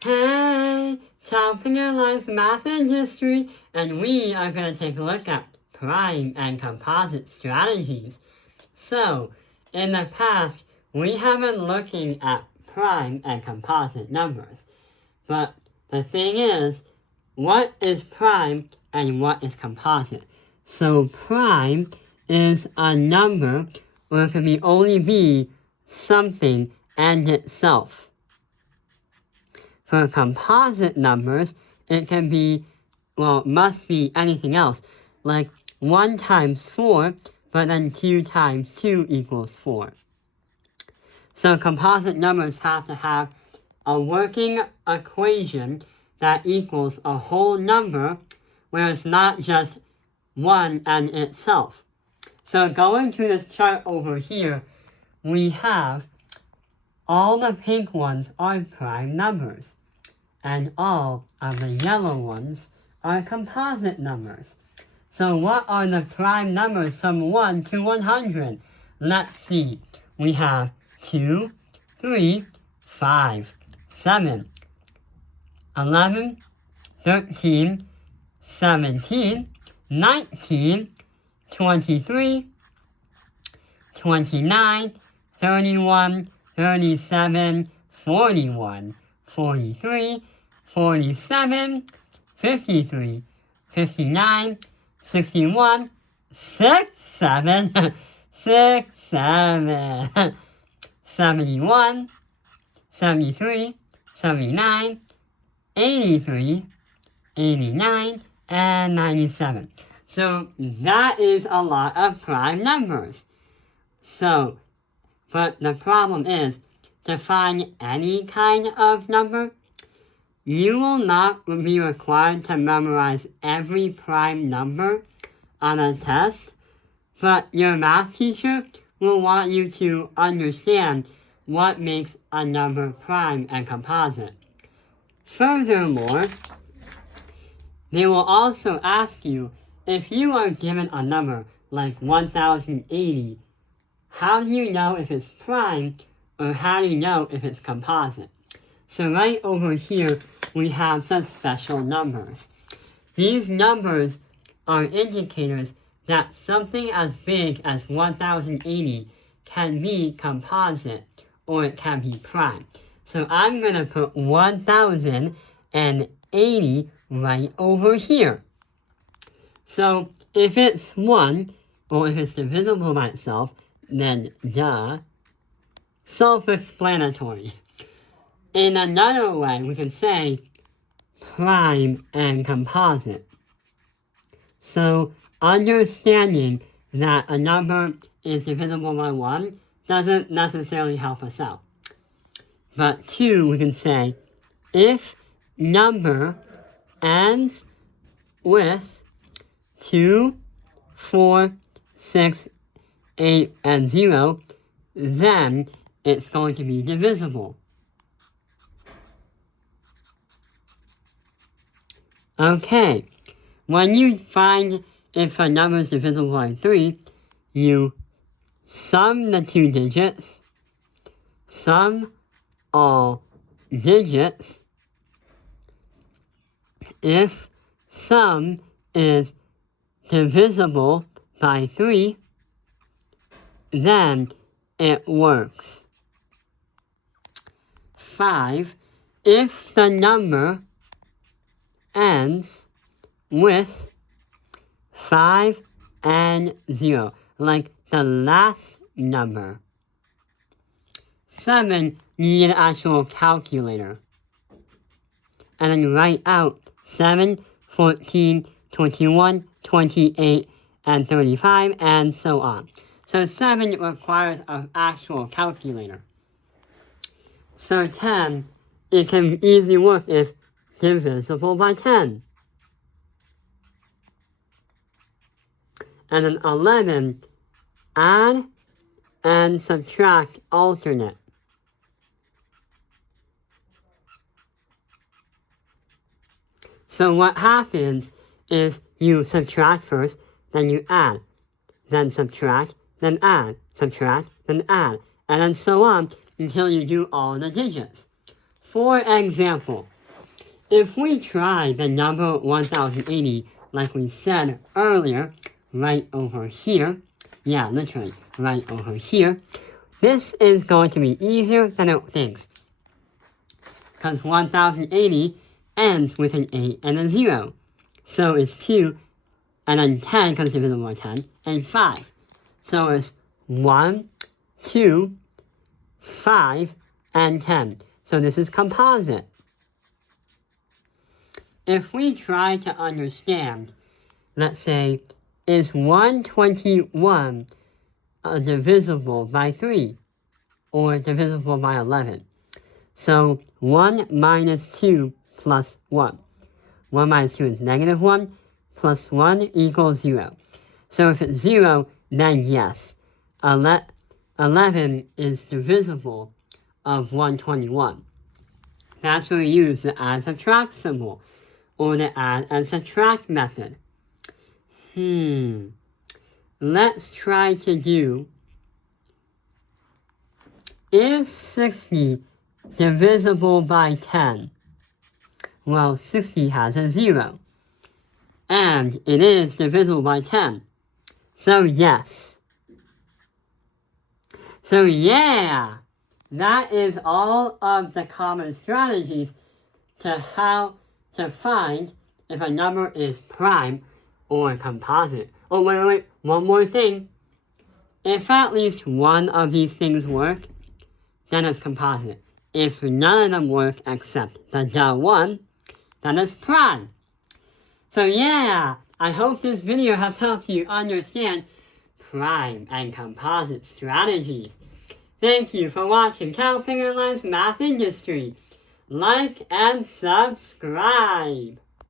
Hey, California likes math and history, and we are going to take a look at prime and composite strategies. So, in the past, we have been looking at prime and composite numbers. But the thing is, what is prime and what is composite? So prime is a number where it can only be something and itself. For composite numbers, it can be, must be anything else, like 1 times 4, but then 2 times 2 equals 4. So composite numbers have to have a working equation that equals a whole number, where it's not just 1 and itself. So going to this chart over here, we have all the pink ones are prime numbers, and all of the yellow ones are composite numbers. So what are the prime numbers from 1 to 100? Let's see. We have 2, 3, 5, 7, 11, 13, 17, 19, 23, 29, 31, 37, 41, 43, 47, 53, 59, 61, 67, 67, 71, 73, 79, 83, 89, and 97. So that is a lot of prime numbers. But the problem is, to find any kind of number, you will not be required to memorize every prime number on a test, but your math teacher will want you to understand what makes a number prime and composite. Furthermore, they will also ask you, if you are given a number like 1080, how do you know if it's prime, or how do you know if it's composite? So right over here, we have some special numbers. These numbers are indicators that something as big as 1080 can be composite, or it can be prime. So I'm going to put 1080 right over here. So if it's 1, or if it's divisible by itself, then duh, self-explanatory. In another way, we can say prime and composite. So understanding that a number is divisible by 1 doesn't necessarily help us out. But 2, we can say, if number ends with 2, 4, 6, 8, and 0, then it's going to be divisible. Okay, when you find if a number is divisible by 3, you sum the 2 digits, sum all digits. If sum is divisible by 3, then it works. 5, if the number ends with 5 and 0, like the last number. 7, you need an actual calculator. And then write out 7, 14, 21, 28, and 35, and so on. So 7 requires an actual calculator. So 10, it can easily work if divisible by 10. And then 11, add and subtract alternate. So what happens is you subtract first, then you add, then subtract, then add, subtract, then add, and then so on until you do all the digits. For example, if we try the number 1080 like we said earlier, right over here, yeah, literally right over here, this is going to be easier than it thinks. Because 1080 ends with an 8 and a 0. So it's 2, and then 10 because it's divisible by 10, and 5. So it's 1, 2, 5, and 10. So this is composite. If we try to understand, let's say, is 121 divisible by 3 or divisible by 11? So 1 minus 2 plus 1. 1 minus 2 is negative 1, plus 1 equals 0. So if it's 0, then yes, 11 is divisible of 121. That's where we use the add subtract symbol, or the add and subtract method. Let's try to do, is 60 divisible by 10? Well, 60 has a 0. And it is divisible by 10. So yes. So yeah, that is all of the common strategies to how to find if a number is prime or composite. Oh, wait, one more thing. If at least one of these things work, then it's composite. If none of them work except the one, then it's prime. So yeah, I hope this video has helped you understand prime and composite strategies. Thank you for watching Cal Fingerline's Math Industry. Like and subscribe.